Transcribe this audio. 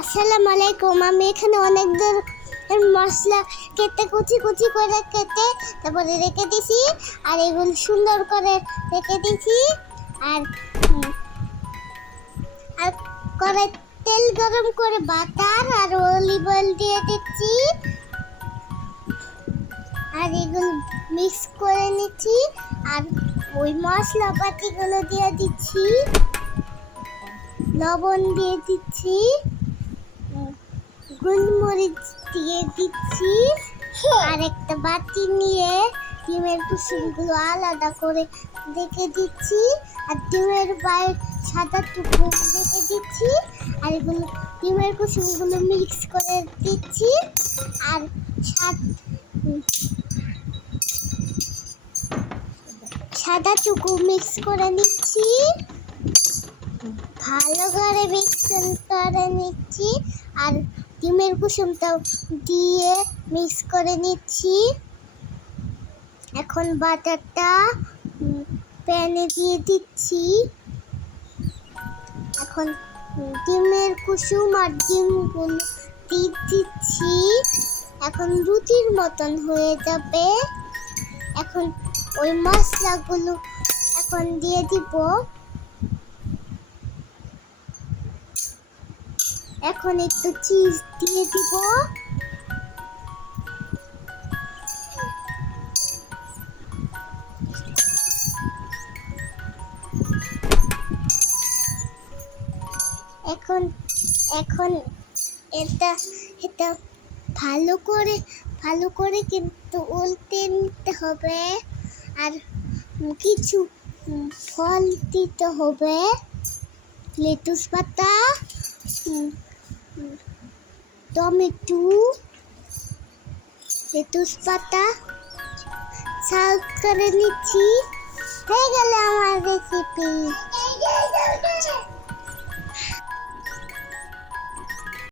আসসালামু আলাইকুম। আমি এখানে অনেক ধরনের মশলা কেটে কুচি কুচি করে কেটে তারপরে রেখে দিছি আর এগুলো সুন্দর করে রেখে দিছি আর আর করে তেল গরম করে বাটার আর অলিভ অয়েল দিয়ে দিচ্ছি। আর এগুলো মিক্স করে নিচ্ছি আর ওই মশলাপাতিগুলো দিয়ে দিচ্ছি। লবণ দিয়ে দিচ্ছি। গোলমরিচ দিয়ে দিচ্ছি। আর একটা বাটি নিয়ে ডিমের কুসুমগুলো আলাদা করে রেখে দিচ্ছি। আর ডিমের বাইরে সাদা টুকরো রেখে দিচ্ছি। আর এগুলো ডিমের কুসুমগুলো মিক্স করে দিচ্ছি। আর সাদ সাদা টুকু মিক্স করে নিচ্ছি। ভালো করে মিক্সন করে নিচ্ছি। আর ডিমের কুসুমটা দিয়ে মিক্স করে নিচ্ছি। এখন বাটারটা প্যানে দিয়ে দিচ্ছি। এখন ডিমের কুসুম আর ডিমগুলো দিয়ে দিচ্ছি। এখন রুটির মতন হয়ে যাবে। এখন ওই মশলাগুলো এখন দিয়ে দিব। এখন একটু চিজ দিয়ে দিব। এখন এখন এটা এটা ভালো করে ভালো করে কিন্তু উল্টে নিতে হবে। আর কিছু ফল দিতে হবে। লেটুস পাতা টমেটো লেটুস পাতা সার্ভ করে নিচ্ছি হয়ে গেল আমার রেসিপি